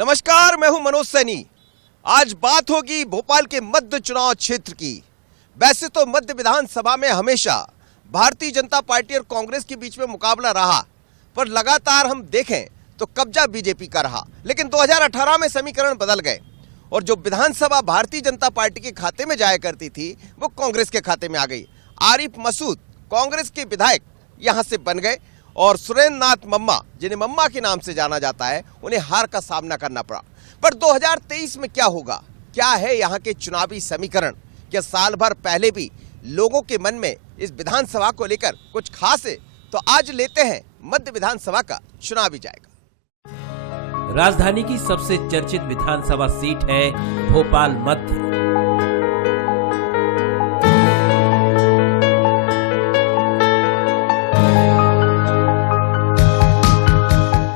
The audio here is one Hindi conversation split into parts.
नमस्कार, मैं हूं मनोज सैनी। आज बात होगी भोपाल के मध्य चुनाव क्षेत्र की। वैसे तो मध्य विधानसभा में हमेशा भारतीय जनता पार्टी और कांग्रेस के बीच में मुकाबला रहा, पर लगातार हम देखें तो कब्जा बीजेपी का रहा। लेकिन 2018 में समीकरण बदल गए और जो विधानसभा भारतीय जनता पार्टी के खाते में जाया करती थी वो कांग्रेस के खाते में आ गई। आरिफ मसूद कांग्रेस के विधायक यहां से बन गए और सुरेंद्र नाथ मम्मा, जिन्हें मम्मा के नाम से जाना जाता है, उन्हें हार का सामना करना पड़ा। पर 2023 में क्या होगा, क्या है यहाँ के चुनावी समीकरण? क्या साल भर पहले भी लोगों के मन में इस विधानसभा को लेकर कुछ खास है? तो आज लेते हैं मध्य विधानसभा का चुनावी जायका। राजधानी की सबसे चर्चित विधानसभा सीट है भोपाल मध्य।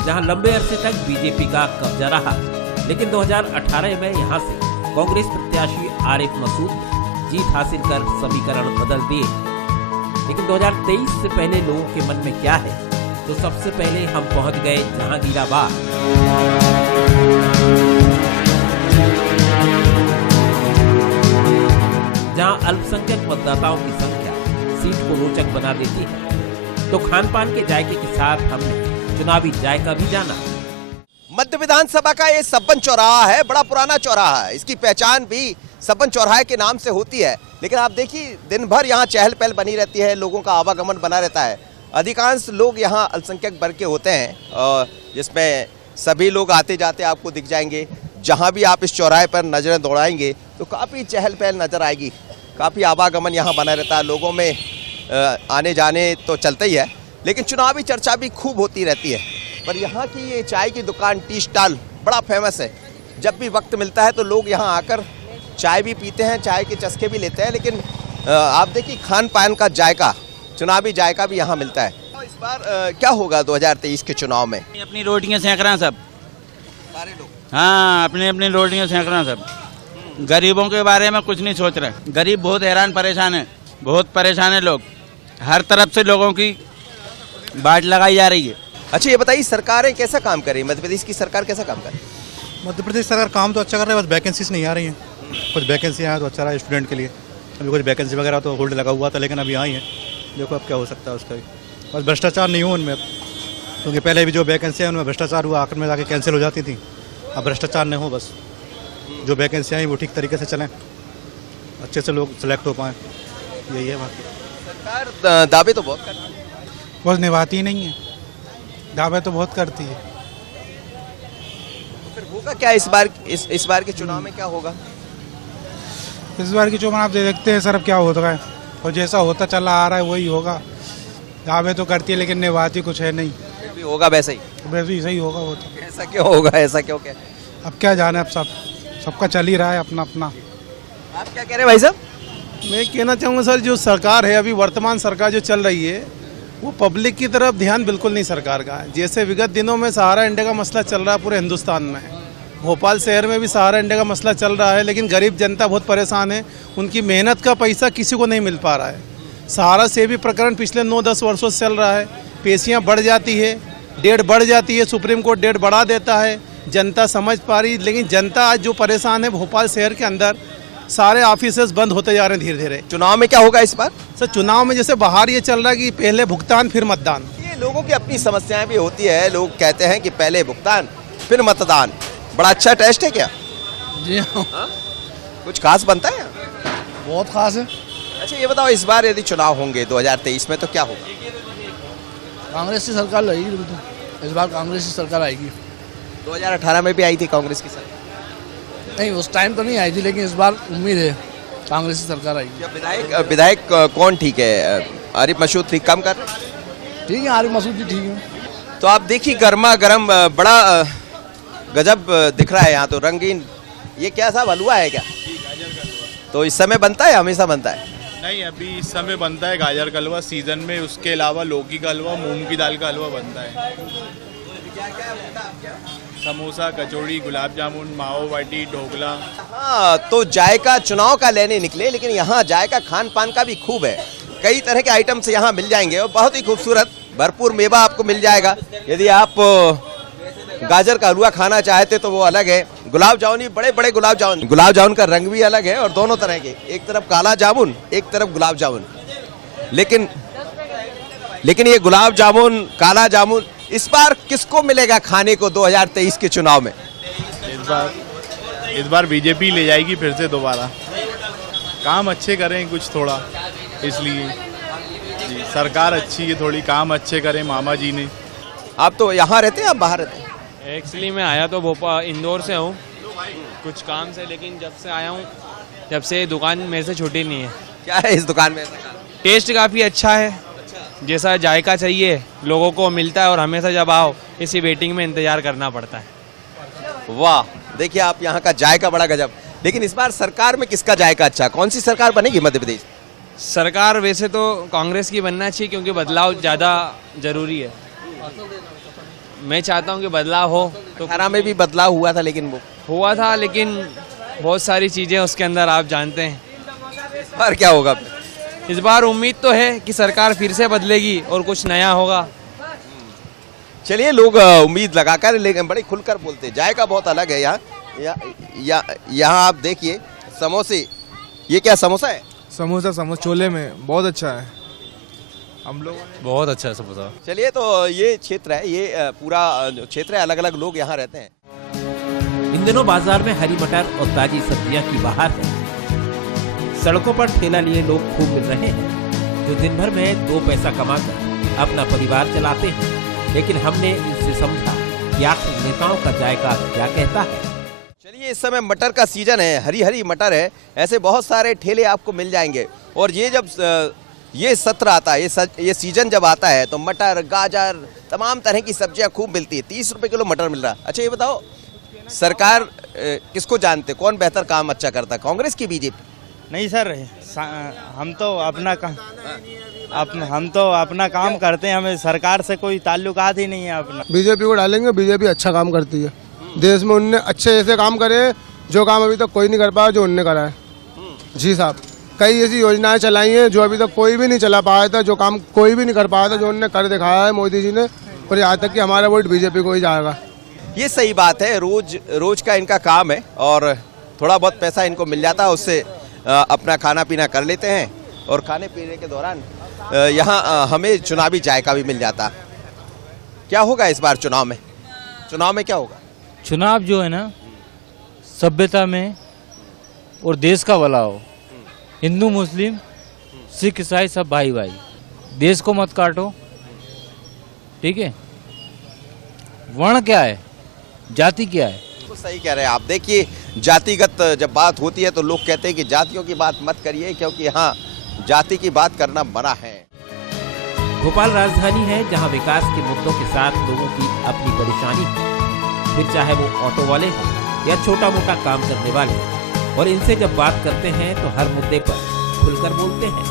जहां लंबे अरसे तक बीजेपी का कब्जा रहा, लेकिन 2018 में यहां से कांग्रेस प्रत्याशी आरिफ मसूद ने जीत हासिल कर समीकरण बदल दिए। लेकिन 2023 से पहले लोगों के मन में क्या है, तो सबसे पहले हम पहुंच गए जहांगीराबाद। जहां अल्पसंख्यक मतदाताओं की संख्या सीट को रोचक बना देती है, तो खान पान के जायके के साथ हमने चुनावी जायका भी जाना। मध्य विधानसभा का ये सब्बन चौराहा है, बड़ा पुराना चौराहा है। इसकी पहचान भी सब्बन चौराहे के नाम से होती है। लेकिन आप देखिए, दिन भर यहाँ चहल पहल बनी रहती है, लोगों का आवागमन बना रहता है। अधिकांश लोग यहाँ अल्पसंख्यक वर्ग के होते हैं, जिसमें सभी लोग आते जाते आपको दिख जाएंगे। जहाँ भी आप इस चौराहे पर नजरें दौड़ाएंगे तो काफ़ी चहल पहल नजर आएगी, काफ़ी आवागमन यहाँ बना रहता है। लोगों में आने जाने तो चलता ही है, लेकिन चुनावी चर्चा भी खूब होती रहती है। पर यहाँ की ये चाय की दुकान, टी स्टॉल बड़ा फेमस है। जब भी वक्त मिलता है तो लोग यहाँ आकर चाय भी पीते हैं, चाय के चस्के भी लेते हैं। लेकिन आप देखिए, खान पान का जायका, चुनावी जायका भी यहाँ मिलता है। तो इस बार क्या होगा 2023 के चुनाव में? अपनी रोटियां सेंक रहे हैं सब, सारे लोग। हाँ, अपनी अपनी रोटियां सेंक रहे हैं सब। गरीबों के बारे में कुछ नहीं सोच रहे। गरीब बहुत हैरान परेशान है, बहुत परेशान है लोग। हर तरफ से लोगों की बाट लगाई जा रही है। अच्छा, ये बताइए, सरकारें कैसा काम कर रही है? मध्य प्रदेश की सरकार कैसा काम कर रही है? मध्य प्रदेश सरकार काम तो अच्छा कर रहा है, बस वैकेंसीज नहीं आ रही हैं। कुछ वैकेंसी आया तो अच्छा रहा है स्टूडेंट के लिए। अभी कुछ वैकेंसी वगैरह तो होल्ड लगा हुआ था, लेकिन अभी आई है। देखो अब क्या हो सकता है उसका भी। बस भ्रष्टाचार नहीं हो उनमें, क्योंकि पहले भी जो वैकेंसी है उनमें भ्रष्टाचार हुआ, आखिर में जाके कैंसिल हो जाती थी। अब भ्रष्टाचार नहीं हो, बस जो वैकेंसी आई वो ठीक तरीके से चलें, अच्छे से लोग सेलेक्ट हो पाएँ, यही है बात। सरकार दावे तो बहुत करती है, बस निभाती ही नहीं है। दावे तो बहुत करती है। तो फिर होगा क्या इस बार के चुनाव में? क्या होगा इस बार की चुनाव आप देखते हैं सर, अब क्या होता है। और जैसा होता चला आ रहा है वही होगा। दावे तो करती है लेकिन निभाती कुछ है नहीं। फिर भी होगा वैसे ही? वैसे ही सही होगा वो तो। ऐसा क्यों होगा, ऐसा क्यों? क्या अब क्या जाने, अब सबका चल ही रहा है अपना अपना। आप क्या कह रहे हैं भाई साहब? मैं कहना चाहूँगा सर, जो सरकार है अभी वर्तमान सरकार जो चल रही है, वो पब्लिक की तरफ ध्यान बिल्कुल नहीं सरकार का है। जैसे विगत दिनों में सहारा इंडिया का मसला चल रहा है पूरे हिंदुस्तान में, भोपाल शहर में भी सहारा इंडिया का मसला चल रहा है, लेकिन गरीब जनता बहुत परेशान है। उनकी मेहनत का पैसा किसी को नहीं मिल पा रहा है। सहारा से भी प्रकरण पिछले 9-10 वर्षों से चल रहा है। पेशियाँ बढ़ जाती है, डेट बढ़ जाती है, सुप्रीम कोर्ट डेट बढ़ा देता है, जनता समझ पा रही। लेकिन जनता आज जो परेशान है, भोपाल शहर के अंदर सारे ऑफिसेस बंद होते जा रहे हैं धीरे धीरे। चुनाव में क्या होगा इस बार? सर, चुनाव में जैसे बाहर ये चल रहा है कि पहले भुगतान फिर मतदान। ये लोगों की अपनी समस्याएं भी होती है। लोग कहते हैं कि पहले भुगतान फिर मतदान। बड़ा अच्छा टेस्ट है क्या? जी हाँ, कुछ खास बनता है? बहुत खास है। अच्छा, ये बताओ, इस बार यदि चुनाव होंगे 2023 में तो क्या होगा? कांग्रेस की सरकार लगेगी, इस बार कांग्रेस की सरकार आएगी। 2018 में भी आई थी कांग्रेस की सरकार। नहीं, उस टाइम तो नहीं आई थी, लेकिन इस बार उम्मीद है कांग्रेस की सरकार आएगी। विधायक कौन ठीक है? आरिफ मसूद ठीक काम कर रहे हैं? ठीक है, आरिफ मसूद जी ठीक है। तो आप देखिए, गर्मा गर्म बड़ा गजब दिख रहा है यहाँ तो, रंगीन। ये क्या साहब, हलवा है क्या? तो इस समय बनता है, हमेशा बनता है? नहीं, अभी इस समय बनता है गाजर का हलवा सीजन में। उसके अलावा लौकी का हलवा, मूंग की दाल का हलवा बनता है। समोसा, कचौड़ी, गुलाब जामुन, माओ बाटी, ढोकला। हाँ, तो जायका चुनाव का लेने निकले, लेकिन यहाँ जायका खान पान का भी खूब है। कई तरह के आइटम्स यहाँ मिल जाएंगे और बहुत ही खूबसूरत भरपूर मेवा आपको मिल जाएगा। यदि आप गाजर का हलवा खाना चाहते तो वो अलग है। गुलाब जामुन भी बड़े बड़े गुलाब जामुन का रंग भी अलग है और दोनों तरह के, एक तरफ काला जामुन एक तरफ गुलाब जामुन। लेकिन ये गुलाब जामुन काला जामुन इस बार किसको मिलेगा खाने को 2023 के चुनाव में? इस बार बीजेपी ले जाएगी फिर से दोबारा। काम अच्छे करें कुछ थोड़ा, इसलिए जी सरकार अच्छी है थोड़ी, काम अच्छे करें मामा जी ने। आप तो यहाँ रहते हैं, आप बाहर रहते हैं? एक्चुअली मैं आया तो भोपाल इंदौर से हूँ कुछ काम से, लेकिन जब से आया हूँ जब से दुकान मेरे से छूटी नहीं है। क्या है इस दुकान में ऐसा खास? टेस्ट काफ़ी अच्छा है, जैसा जायका चाहिए लोगों को मिलता है और हमेशा जब आओ इसी वेटिंग में इंतज़ार करना पड़ता है। वाह, देखिए आप यहाँ का जायका बड़ा गजब। लेकिन इस बार सरकार में किसका जायका अच्छा? कौन सी सरकार बनेगी मध्य प्रदेश? सरकार वैसे तो कांग्रेस की बनना चाहिए क्योंकि बदलाव ज़्यादा ज़रूरी है। मैं चाहता हूँ कि बदलाव हो तो 18 में भी बदलाव हुआ था, लेकिन वो हुआ था, लेकिन बहुत सारी चीज़ें उसके अंदर आप जानते हैं। पर क्या होगा? इस बार उम्मीद तो है कि सरकार फिर से बदलेगी और कुछ नया होगा। चलिए, लोग उम्मीद लगाकर लेकिन बड़े खुलकर बोलते हैं। जायका बहुत अलग है यहाँ आप देखिए समोसे। ये क्या समोसा है? समोसा छोले में बहुत अच्छा है। हम लोग बहुत अच्छा है समोसा। चलिए, तो ये क्षेत्र है, ये पूरा जो क्षेत्र है, अलग अलग लोग यहाँ रहते हैं। इन दिनों बाजार में हरी मटर और ताजी सब्जियां की बहार है। सड़कों पर ठेला लिए लोग खूब मिल रहे हैं जो दिन भर में 2 पैसा कमाकर अपना परिवार चलाते हैं। लेकिन हमने इनसे समझा कि आखिर नेताओं का जायका क्या कहता है। चलिए, इस समय मटर का सीजन है, हरी हरी मटर है, ऐसे बहुत सारे ठेले आपको मिल जाएंगे। और ये जब ये सत्र आता है, ये सीजन जब आता है तो मटर गाजर तमाम तरह की सब्जियां खूब मिलती है। 30 रुपए किलो मटर मिल रहा है। अच्छा, ये बताओ सरकार किसको जानते, कौन बेहतर काम अच्छा करता है, कांग्रेस की बीजेपी? नहीं सर, हम तो अपना काम करते हैं, हमें सरकार से कोई ताल्लुकात ही नहीं है अपना। बीजेपी को डालेंगे, बीजेपी अच्छा काम करती है देश में। उनने अच्छे ऐसे काम करे जो काम अभी तक कोई नहीं कर पाया जो उनने करा है। जी साहब, कई ऐसी योजनाएं चलाई हैं जो अभी तक कोई भी नहीं चला पाया था, जो काम कोई भी नहीं कर पाया था, जो उन्होंने कर दिखाया है मोदी जी ने। और यहाँ तक कि हमारा वोट बीजेपी को ही जाएगा। ये सही बात है, रोज का इनका काम है और थोड़ा बहुत पैसा इनको मिल जाता है, उससे अपना खाना पीना कर लेते हैं। और खाने पीने के दौरान यहाँ हमें चुनावी जायका भी मिल जाता। क्या होगा इस बार चुनाव में क्या होगा? चुनाव जो है ना, सभ्यता में और देश का भला हो। हिंदू मुस्लिम सिख ईसाई सब भाई भाई, देश को मत काटो, ठीक है? वर्ण क्या है, जाति क्या है? तो सही कह रहे हैं आप। देखिए, जातिगत जब बात होती है तो लोग कहते हैं कि जातियों की बात मत करिए, क्योंकि यहाँ जाति की बात करना मना है। भोपाल राजधानी है जहां विकास के मुद्दों के साथ लोगों की अपनी परेशानी है, फिर चाहे वो ऑटो वाले हो या छोटा मोटा काम करने वाले। और इनसे जब बात करते हैं तो हर मुद्दे पर खुलकर बोलते हैं।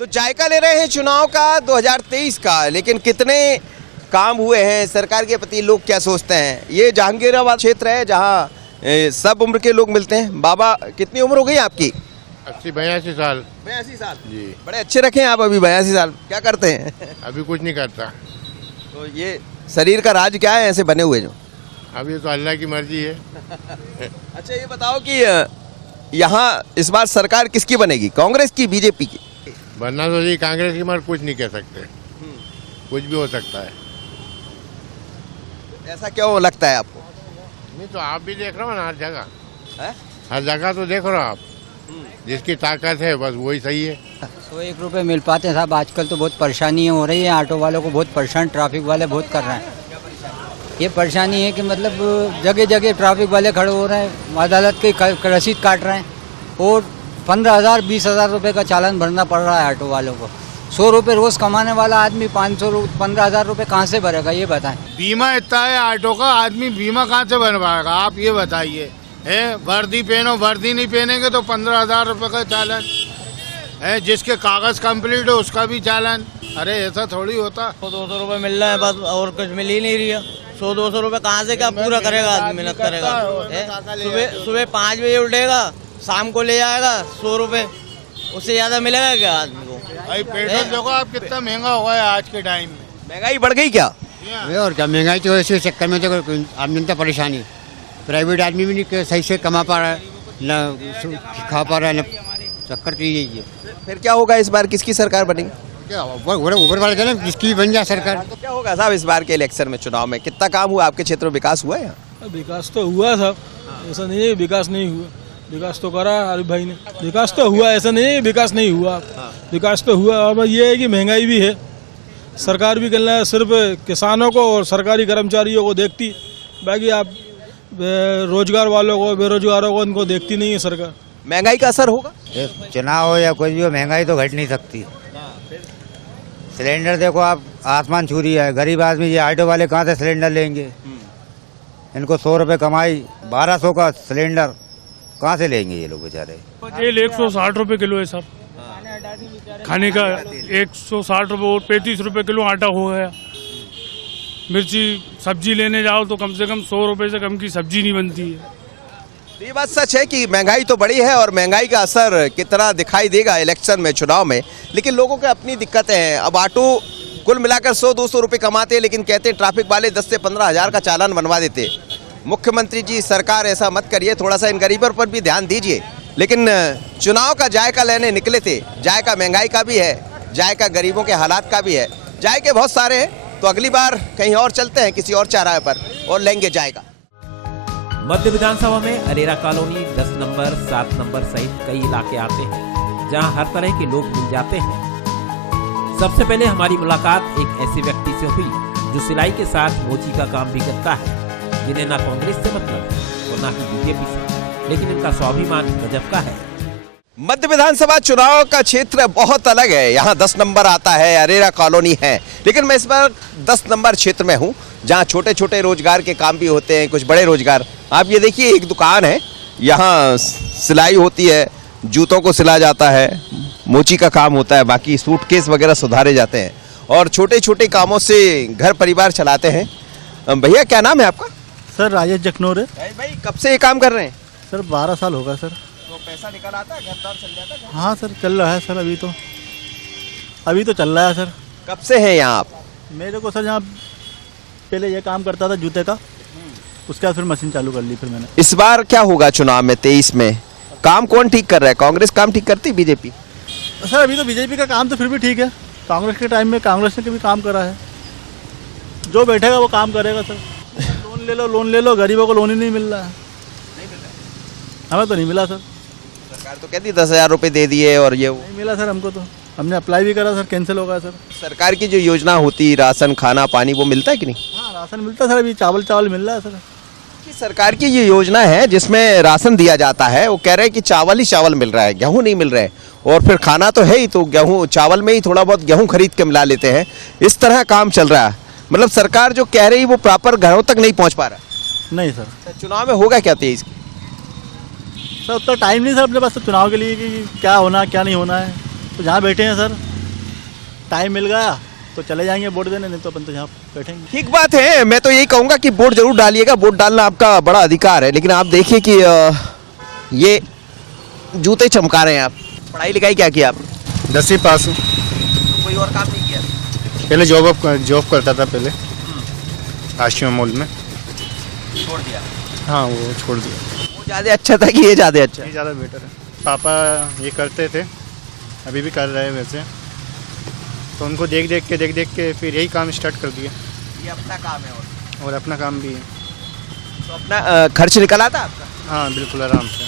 तो जायका ले रहे हैं चुनाव का 2023 का, लेकिन कितने काम हुए हैं, सरकार के प्रति लोग क्या सोचते हैं? ये जहांगीराबाद क्षेत्र है जहाँ सब उम्र के लोग मिलते हैं। बाबा, कितनी उम्र हो गई आपकी? 82 साल। 82 साल जी। बड़े अच्छे रखे हैं आप अभी। 82 साल क्या करते हैं? अभी कुछ नहीं करता। तो ये शरीर का राज क्या है ऐसे बने हुए जो? अभी तो अल्लाह की मर्जी है। अच्छा, ये बताओ कि यहाँ इस बार सरकार किसकी बनेगी, कांग्रेस की बीजेपी की? बनना तो जी कांग्रेस की, मगर कुछ नहीं कह सकते, कुछ भी हो सकता है। ऐसा क्यों लगता है आपको? नहीं तो आप भी देख रहे हो ना, हर जगह है? हर जगह तो देख रहे हो आप। जिसकी ताकत है बस वही सही है। 101 रुपये मिल पाते हैं साहब। आजकल तो बहुत परेशानी हो रही है, ऑटो वालों को बहुत परेशान, ट्रैफिक वाले बहुत कर रहे हैं। ये परेशानी है कि मतलब जगह जगह ट्रैफिक वाले खड़े हो रहे हैं, अदालत की रसीद काट रहे हैं और 15,000 20,000 रुपये का चालान भरना पड़ रहा है ऑटो वालों को। 100 रुपये रोज़ कमाने वाला आदमी 15,000 रुपये कहाँ से भरेगा, ये बताएं। बीमा इतना है ऑटो का, आदमी बीमा कहाँ से बनवाएगा, आप ये बताइए। है वर्दी पहनो, वर्दी नहीं पहनेंगे तो 15,000 रुपये का चालान है, जिसके कागज़ कंप्लीट हो उसका भी चालान। अरे ऐसा थोड़ी होता। 100-200 रुपये मिल रहा है बस, और कुछ मिल ही नहीं रही है। 100-200 रुपये कहाँ से क्या पूरा करेगा आदमी, मेहनत करेगा। सुबह 5 बजे उठेगा, शाम को ले जाएगा 100 रुपये, उससे ज़्यादा मिलेगा क्या आदमी को? भाई पेट्रोल देखो आप कितना महंगा हुआ है आज के टाइम में। महंगाई बढ़ गई क्या? और क्या, महंगाई तो ऐसे चक्कर में तो आम जनता परेशानी है। प्राइवेट आदमी भी नहीं सही से कमा पा रहा है, न खा पा रहा है, न चक्कर तो यही है। फिर क्या होगा इस बार, किसकी सरकार बनेगी? क्या ऊपर वाले जाने जिसकी भी बन जाए सरकार। तो क्या होगा साहब इस बार के इलेक्शन में, चुनाव में कितना काम हुआ आपके क्षेत्र में, विकास हुआ है यहाँ? विकास तो हुआ साहब, ऐसा नहीं है विकास नहीं हुआ। विकास तो करा आरिफ भाई ने, विकास तो हुआ, ऐसा नहीं है विकास नहीं हुआ। विकास तो हुआ। अब ये है कि महंगाई भी है, सरकार भी करना है, सिर्फ किसानों को और सरकारी कर्मचारियों को देखती, बाकी आप रोजगार वालों को, बेरोजगारों को, इनको देखती नहीं है सरकार। महंगाई का असर होगा? चुनाव हो या कुछ भी हो, महंगाई तो घट नहीं सकती। सिलेंडर देखो आप, आसमान छू रही है। गरीब आदमी, ये ऑटो वाले कहाँ से सिलेंडर लेंगे? इनको 100 रुपये कमाई, 1200 का सिलेंडर कहाँ से लेंगे ये लोग बेचारे? तेल 160 रुपये किलो है सब, खाने का 160 रुपये और 35 रुपये किलो आटा हो गया। मिर्ची सब्जी लेने जाओ तो कम से कम 100 रुपये से कम की सब्जी नहीं बनती है। ये बात सच है कि महंगाई तो बढ़ी है और महंगाई का असर कितना दिखाई देगा इलेक्शन में, चुनाव में। लेकिन लोगों की अपनी दिक्कतें हैं। अब ऑटो कुल मिलाकर 100-200 रुपये कमाते हैं, लेकिन कहते हैं ट्रैफिक वाले 10 से 15 हज़ार का चालान बनवा देते। मुख्यमंत्री जी, सरकार ऐसा मत करिए, थोड़ा सा इन गरीबों पर भी ध्यान दीजिए। लेकिन चुनाव का जायका लेने निकले थे, जायका महंगाई का भी है, जायका गरीबों के हालात का भी है, जायके बहुत सारे हैं। तो अगली बार कहीं और चलते हैं, किसी और चौराहे पर, और लेंगे जायका। मध्य विधानसभा में अरेरा कॉलोनी 10 नंबर 7 नंबर सहित कई इलाके आते हैं जहां हर तरह के लोग मिल जाते हैं। सबसे पहले हमारी मुलाकात एक ऐसे व्यक्ति से हुई जो सिलाई के साथ मोची का काम भी करता है, जिन्हें ना कांग्रेस से मतलब है और ना ही बीजेपी से, लेकिन इनका स्वाभिमान गजब का है। मध्य विधानसभा चुनाव का क्षेत्र बहुत अलग है। यहाँ 10 नंबर आता है, अरेरा कॉलोनी है, लेकिन मैं इस बार 10 नंबर क्षेत्र में हूँ जहाँ छोटे छोटे रोजगार के काम भी होते हैं, कुछ बड़े रोजगार। आप ये देखिए, एक दुकान है, यहाँ सिलाई होती है, जूतों को सिला जाता है, मोची का काम होता है, बाकी सूटकेस वगैरह सुधारे जाते हैं और छोटे छोटे कामों से घर परिवार चलाते हैं। भैया क्या नाम है आपका? सर राजेश जखनौर है। भाई कब से ये काम कर रहे हैं? सर 12 साल होगा सर। तो पैसा निकल आता है, घर द्वार चल जाता है? हाँ सर, चल रहा है सर, अभी तो चल रहा है सर। कब से है यहाँ आप? मेरे को सर यहाँ पहले ये काम करता था जूते का, उसके बाद फिर मशीन चालू कर ली फिर मैंने। इस बार क्या होगा चुनाव में 23 में? काम कौन ठीक कर रहा है? कांग्रेस काम ठीक करती, बीजेपी? सर अभी तो बीजेपी का काम तो फिर भी ठीक है। कांग्रेस के टाइम में कांग्रेस ने कभी काम करा है, जो बैठेगा वो काम करेगा सर। लोन ले लो, गरीबों को लोन ही नहीं मिल रहा है। हमें तो नहीं मिला सर। सरकार तो कहती 10,000 रुपये दे दिए और ये नहीं मिला सर हमको, तो हमने अप्लाई भी करा सर, कैंसिल हो गया सर। सरकार की जो योजना होती, राशन, खाना, पानी, वो मिलता है कि नहीं? हाँ राशन मिलता है सर, अभी चावल मिल रहा है सर। कि सरकार की ये योजना है जिसमें राशन दिया जाता है, वो कह रहे हैं कि चावल ही चावल मिल रहा है, गेहूं नहीं मिल रहा है, और फिर खाना तो है ही, तो गेहूं चावल में ही थोड़ा बहुत गेहूं खरीद के मिला लेते हैं। इस तरह काम चल रहा है। मतलब सरकार जो कह रही वो प्रॉपर घरों तक नहीं पहुंच पा रहा। नहीं सर। चुनाव में होगा क्या 23 की? सर उतना टाइम नहीं सर अपने पास तो चुनाव के लिए कि क्या होना क्या नहीं होना है। तो जहाँ बैठे हैं सर, टाइम मिल गया तो चले जाएंगे वोट देने, नहीं तो अपन तो यहाँ बैठेंगे। ठीक बात है, मैं तो यही कहूँगा कि वोट जरूर डालिएगा, वोट डालना आपका बड़ा अधिकार है। लेकिन आप देखिए कि ये जूते चमका रहे हैं आप। पढ़ाई लिखाई क्या किया आप? 10वीं पास हूँ। तो कोई और काम नहीं किया? पहले जॉब करता था, पहले आशिमा मॉल में। छोड़ दिया? हाँ वो छोड़ दिया। वो ज़्यादा अच्छा था कि ये ज़्यादा अच्छा? ये ज़्यादा बेटर है। पापा ये करते थे, अभी भी कर रहे हैं वैसे, तो उनको देख देख के फिर यही काम स्टार्ट कर दिया। ये अपना काम है और अपना काम भी है, तो अपना खर्च निकल आता आपका? हाँ बिल्कुल आराम से।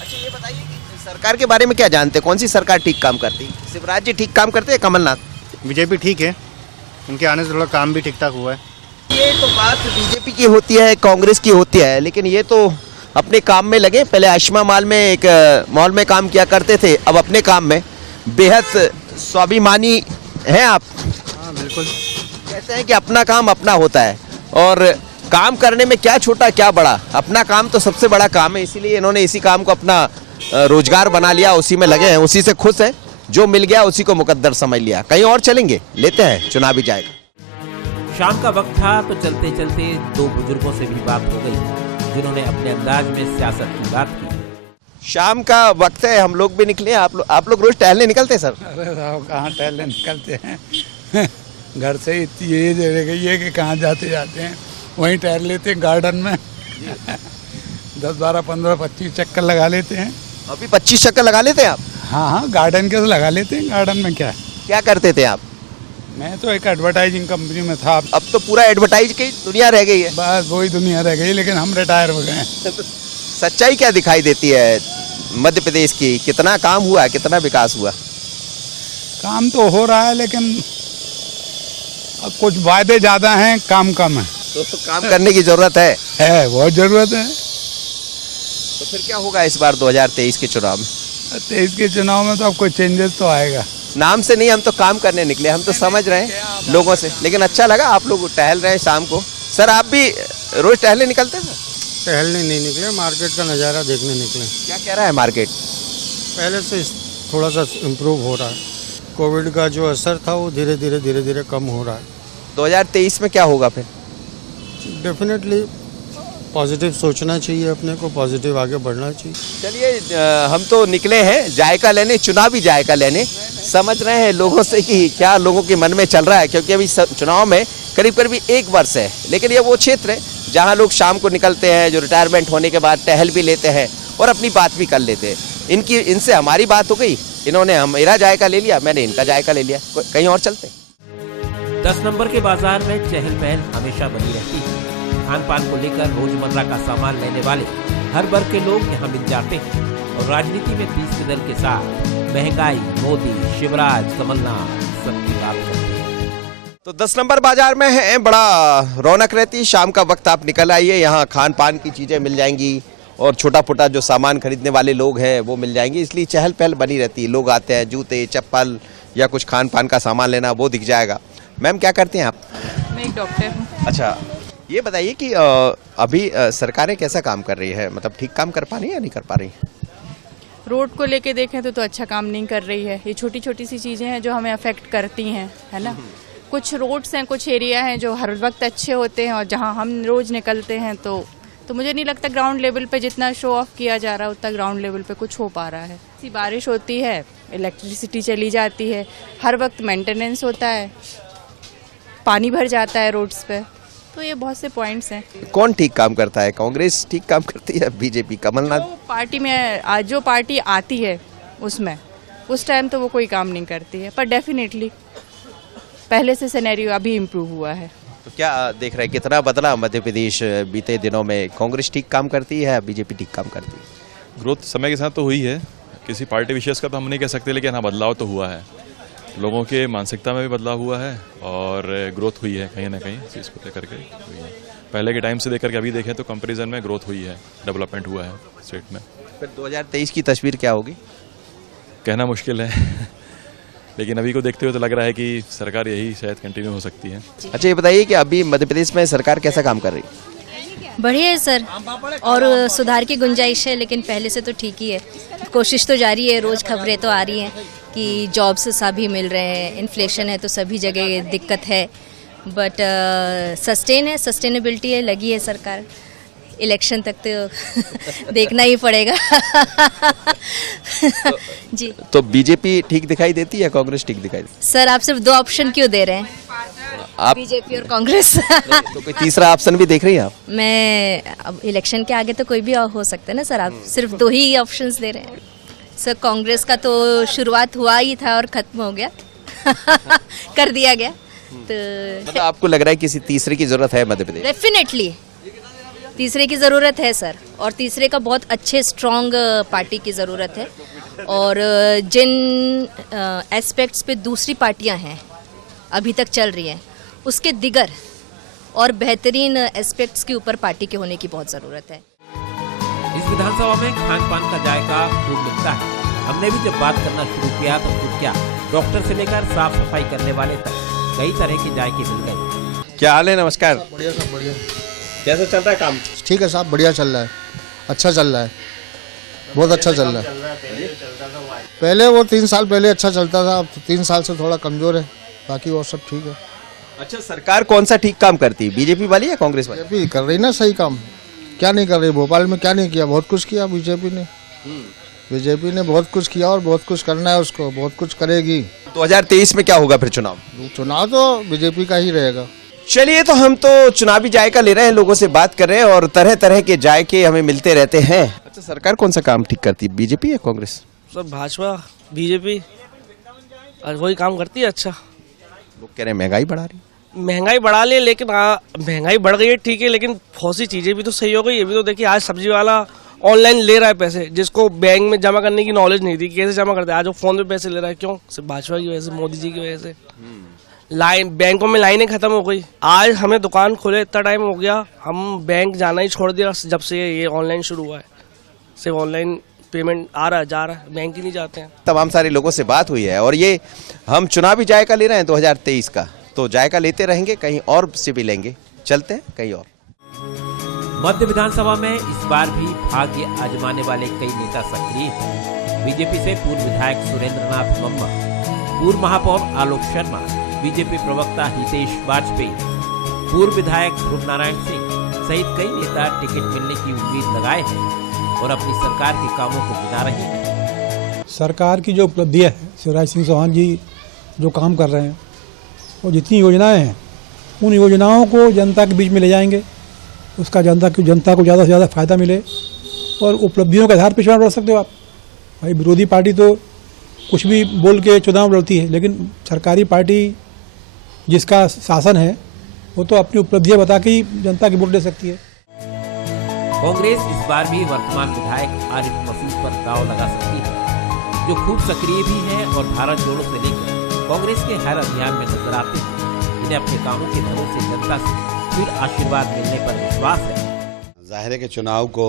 अच्छा ये बताइए कि सरकार के बारे में क्या जानते हैं? कौन सी सरकार ठीक काम करती? शिवराज जी ठीक काम करते हैं, कमलनाथ? बीजेपी ठीक है, उनके आने से थोड़ा काम भी ठीक ठाक हुआ है। ये तो बात बीजेपी की होती है, कांग्रेस की होती है, लेकिन ये तो अपने काम में लगे। पहले आशिमा मॉल में एक मॉल में काम किया करते थे, अब अपने काम में। बेहद स्वाभिमानी हैं आप? हाँ बिल्कुल। कहते हैं कि अपना काम अपना होता है, और काम करने में क्या छोटा क्या बड़ा, अपना काम तो सबसे बड़ा काम है। इसीलिए इन्होंने इसी काम को अपना रोजगार बना लिया, उसी में लगे हैं, उसी से खुश है। जो मिल गया उसी को मुकद्दर समझ लिया। कहीं और चलेंगे, लेते हैं, चुनाव भी जाएगा। शाम का वक्त था तो चलते चलते दो बुजुर्गों से भी बात हो गई, जिन्होंने अपने अंदाज में सियासत की बात की। शाम का वक्त है, हम लोग भी निकले। आप लोग रोज टहलने निकलते हैं सर? अरे कहाँ टहलने निकलते हैं घर से इतनी एज रह गई है कि कहाँ जाते जाते हैं वहीं टहल लेते हैं गार्डन में 10, 12, 15, 25 चक्कर लगा लेते हैं। अभी 25 चक्कर लगा लेते हैं आप? हाँ, गार्डन के लगा लेते हैं। गार्डन में क्या है। क्या करते थे आप? मैं तो एक एडवर्टाइजिंग कंपनी में था। अब तो पूरा एडवर्टाइज की दुनिया रह गई है। बस वही दुनिया रह गई, लेकिन हम रिटायर हो गए हैं। सच्चाई क्या दिखाई देती है मध्य प्रदेश की? कितना काम हुआ, कितना विकास हुआ? काम तो हो रहा है, लेकिन कुछ वायदे ज्यादा हैं, काम कम है। तो काम करने की जरूरत है बहुत जरूरत है। तो फिर क्या होगा इस बार 2023 के चुनाव में? 23 के चुनाव में तो अब कोई चेंजेस तो आएगा। नाम से नहीं, हम तो काम करने निकले। हम तो समझ रहे हैं लोगों से, लेकिन अच्छा लगा आप लोग टहल रहे हैं शाम को। सर आप भी रोज टहलने निकलते हैं? टहलने नहीं निकले, मार्केट का नज़ारा देखने निकले। क्या कह रहा है मार्केट? पहले से थोड़ा सा इम्प्रूव हो रहा है। कोविड का जो असर था वो धीरे धीरे कम हो रहा है। 2023 में क्या होगा फिर? डेफिनेटली पॉजिटिव सोचना चाहिए, अपने को पॉजिटिव आगे बढ़ना चाहिए। चलिए हम तो निकले हैं जायका लेने, चुनावी जायका लेने। समझ रहे हैं लोगों से कि क्या लोगों के मन में चल रहा है, क्योंकि अभी चुनाव में करीब करीब 1 वर्ष है। लेकिन ये वो क्षेत्र है जहाँ लोग शाम को निकलते हैं, जो रिटायरमेंट होने के बाद टहल भी लेते हैं और अपनी बात भी कर लेते हैं। इनसे हमारी बात हो गई, इन्होंने मेरा जायका ले लिया, मैंने इनका जायका ले लिया। कहीं और चलते। 10 नंबर के बाजार में चहल पहल हमेशा बनी रहती है। खान पान को लेकर रोजमर्रा का सामान लेने वाले हर वर्ग के लोग यहाँ मिल जाते हैं। और राजनीति में 30 के दल के साथ महंगाई, मोदी, शिवराज, कमलनाथ सबकी बात करते हैं। तो 10 नंबर बाजार में है, बड़ा रौनक रहती है। शाम का वक्त आप निकल आइए, यहाँ खान पान की चीज़ें मिल जाएंगी और छोटा फुटा जो सामान खरीदने वाले लोग हैं वो मिल जाएंगे। इसलिए चहल पहल बनी रहती है। लोग आते हैं, जूते, चप्पल या कुछ खान पान का सामान लेना, वो दिख जाएगा। मैम क्या करती हैं आप? मैं एक डॉक्टर हूँ। अच्छा, ये बताइए कि अभी सरकारें कैसा काम कर रही है? मतलब ठीक काम कर पा रही है या नहीं कर पा रही है? रोड को लेके देखें तो अच्छा काम नहीं कर रही है। ये छोटी छोटी सी चीज़ें हैं जो हमें अफेक्ट करती हैं, है ना। कुछ रोड्स हैं, कुछ एरिया हैं जो हर वक्त अच्छे होते हैं और जहाँ हम रोज़ निकलते हैं तो मुझे नहीं लगता ग्राउंड लेवल पे जितना शो ऑफ किया जा रहा है उतना ग्राउंड लेवल पे कुछ हो पा रहा है। ऐसी बारिश होती है, इलेक्ट्रिसिटी चली जाती है, हर वक्त मेंटेनेंस होता है, पानी भर जाता है रोड्स पे। तो ये बहुत से पॉइंट्स हैं। कौन ठीक काम करता है? कांग्रेस ठीक काम करती है, बीजेपी, कमलनाथ? तो पार्टी में आज जो पार्टी आती है उसमें उस टाइम तो वो कोई काम नहीं करती है, पर डेफिनेटली पहले से सिनेरियो अभी इम्प्रूव हुआ है। तो क्या देख रहे हैं कितना बदला मध्य प्रदेश बीते दिनों में? कांग्रेस ठीक काम करती है, बीजेपी ठीक काम करती है? ग्रोथ समय के साथ तो हुई है, किसी पार्टी विशेष का तो हम नहीं कह सकते, लेकिन हाँ बदलाव तो हुआ है। लोगों के मानसिकता में भी बदलाव हुआ है और ग्रोथ हुई है कहीं ना कहीं इस चीज़ को लेकर के हुई है। पहले के टाइम से लेकर के अभी देखें तो कंपैरिजन में ग्रोथ हुई है, डेवलपमेंट हुआ है स्टेट में। फिर 2023 की तस्वीर क्या होगी? कहना मुश्किल है लेकिन अभी को देखते हुए तो लग रहा है कि सरकार यही शायद कंटिन्यू हो सकती है। अच्छा, ये बताइए कि अभी मध्य प्रदेश में सरकार कैसा काम कर रही है? बढ़िया है सर, और सुधार की गुंजाइश है, लेकिन पहले से तो ठीक ही है। कोशिश तो जारी है, रोज़ खबरें तो आ रही हैं कि जॉब्स सभी मिल रहे हैं, इन्फ्लेशन है तो सभी जगह दिक्कत है, बट सस्टेनेबिलिटी है, लगी है सरकार। इलेक्शन तक तो देखना ही पड़ेगा जी। तो बीजेपी ठीक दिखाई देती है, कांग्रेस ठीक दिखाई देती है? सर आप सिर्फ 2 ऑप्शन क्यों दे रहे हैं? आप बीजेपी और कांग्रेस तो कोई तीसरा ऑप्शन भी देख रही हैं आप? मैं अब इलेक्शन के आगे तो कोई भी हो सकता है ना सर, आप सिर्फ 2 ही ऑप्शंस दे रहे हैं। सर कांग्रेस का तो शुरुआत हुआ ही था और खत्म हो गया कर दिया गया। तो मतलब आपको लग रहा है किसी तीसरे की जरूरत है मध्य प्रदेश? डेफिनेटली तीसरे की ज़रूरत है सर, और तीसरे का बहुत अच्छे स्ट्रॉन्ग पार्टी की ज़रूरत है। और जिन एस्पेक्ट्स पे दूसरी पार्टियां हैं अभी तक चल रही हैं, उसके दिगर और बेहतरीन एस्पेक्ट्स के ऊपर पार्टी के होने की बहुत ज़रूरत है। इस विधानसभा में खान पान का जायका खूब मिलता है। हमने भी जब बात करना शुरू किया तो खुद क्या डॉक्टर से लेकर साफ सफाई करने वाले तक कई तरह के जायके मिल गए। क्या हाल है? नमस्कार। बढ़िया सब बढ़िया। कैसा चल रहा है काम? ठीक है साहब, बढ़िया चल रहा है, अच्छा चल रहा है, बहुत अच्छा चल रहा है। पहले वो 3 साल पहले अच्छा चलता था, अब 3 साल से थोड़ा कमजोर है, बाकी वो सब ठीक है। अच्छा, सरकार कौन सा ठीक काम करती है, बीजेपी वाली या कांग्रेस वाली? बीजेपी कर रही ना सही काम, क्या नहीं कर रही? भोपाल में क्या नहीं किया? बहुत कुछ किया बीजेपी ने। बीजेपी ने बहुत कुछ किया और बहुत कुछ करना है, उसको बहुत कुछ करेगी। 2023 में क्या होगा फिर चुनाव? चुनाव तो बीजेपी का ही रहेगा। चलिए, तो हम तो चुनावी जायका ले रहे हैं, लोगों से बात कर रहे हैं और तरह तरह के जायके हमें मिलते रहते हैं। अच्छा, सरकार कौन सा काम ठीक करती है, बीजेपी या कांग्रेस? सब भाजपा बीजेपी वही काम करती है। अच्छा, लोग कह रहे हैं महंगाई बढ़ा रही है। महंगाई बढ़ा ली, लेकिन महंगाई बढ़ गई है ठीक है, लेकिन बहुत सी चीज़ें भी तो सही हो गई। ये भी तो देखिए, आज सब्जी वाला ऑनलाइन ले रहा है पैसे, जिसको बैंक में जमा करने की नॉलेज नहीं थी कैसे जमा करते हैं, आज वो फोन पे पैसे ले रहा है। क्यों? सिर्फ भाजपा की वजह से, मोदी जी की वजह से। लाइन बैंकों में लाइनें खत्म हो गई। आज हमें दुकान खोले इतना टाइम हो गया, हम बैंक जाना ही छोड़ दिया जब से ये ऑनलाइन शुरू हुआ है। सिर्फ ऑनलाइन पेमेंट आ रहा है, जा रहा है, बैंक ही नहीं जाते हैं। तमाम सारे लोगों से बात हुई है और ये हम चुनावी जायका ले रहे हैं 2023 का, तो जायका लेते रहेंगे, कहीं और से भी लेंगे। चलते हैं कहीं और। मध्य विधानसभा में इस बार भी भाग्य आजमाने वाले कई नेता सक्रिय हैं। बीजेपी से पूर्व विधायक सुरेंद्र नाथ मम्मा, पूर्व महापौर आलोक शर्मा, बीजेपी प्रवक्ता हितेश वाजपेयी, पूर्व विधायक ध्रुव नारायण सिंह सहित कई नेता टिकट मिलने की उम्मीद लगाए हैं और अपनी सरकार के कामों को गिना रहे हैं। सरकार की जो उपलब्धियां है, शिवराज सिंह चौहान जी जो काम कर रहे हैं, वो जितनी योजनाएं हैं, उन योजनाओं को जनता के बीच में ले जाएंगे, उसका जनता को ज़्यादा से ज़्यादा फायदा मिले और उपलब्धियों के आधार पर चुनाव लड़ सकते हो आप। भाई विरोधी पार्टी तो कुछ भी बोल के चुनाव लड़ती है, लेकिन सरकारी पार्टी जिसका शासन है वो तो अपनी उपलब्धियां बता के ही जनता की वोट ले सकती है। कांग्रेस इस बार भी वर्तमान विधायक आरिफ मसूद पर दांव लगा सकती है, जो खूब सक्रिय भी है और भारत जोड़ो से लेकर कांग्रेस के हर अभियान में नजर आते हैं। इन्हें अपने कामों के धनों से जनता से फिर आशीर्वाद मिलने पर विश्वास है। जाहिर है कि चुनाव को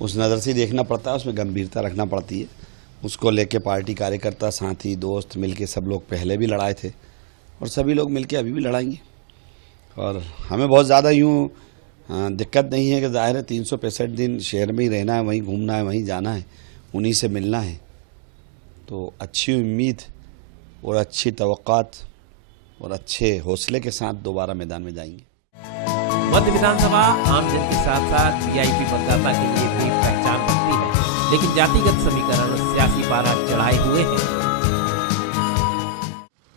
उस नज़र से देखना पड़ता है, उसमें गंभीरता रखना पड़ती है। उसको लेके पार्टी कार्यकर्ता, साथी, दोस्त मिलके सब लोग पहले भी लड़ाए थे और सभी लोग मिलके अभी भी लड़ाएंगे। और हमें बहुत ज़्यादा यूँ दिक्कत नहीं है कि जाहिर है 365 दिन शहर में ही रहना है, वहीं घूमना है, वहीं जाना है, उन्हीं से मिलना है। तो अच्छी उम्मीद और अच्छी तवक्कात और अच्छे हौसले के साथ दोबारा मैदान में जाएंगे। मध्य विधानसभा आम जन के साथ साथ वीआईपी मतदाता के लिए भी पहचान रखती है, लेकिन जातिगत समीकरण सियासी पारा चढ़ाए हुए हैं।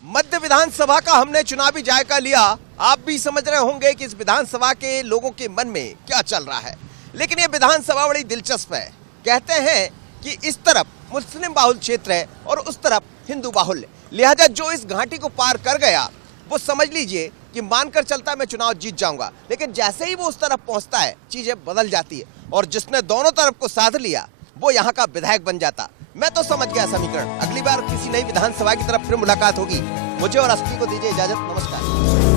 मध्य विधानसभा का हमने चुनावी जायका लिया। आप भी समझ रहे होंगे कि इस विधानसभा के लोगों के मन में क्या चल रहा है, लेकिन ये विधानसभा बड़ी दिलचस्प है। कहते हैं कि इस तरफ मुस्लिम बाहुल क्षेत्र है और उस तरफ हिंदू बाहुल, लिहाजा जो इस घाटी को पार कर गया वो समझ लीजिए कि मानकर चलता मैं चुनाव जीत जाऊंगा, लेकिन जैसे ही वो उस तरफ पहुंचता है चीजें बदल जाती है और जिसने दोनों तरफ को साध लिया वो यहाँ का विधायक बन जाता। मैं तो समझ गया समीकरण। अगली बार किसी नई विधानसभा की तरफ फिर मुलाकात होगी। मुझे और अस्थि को दीजिए इजाजत। नमस्कार।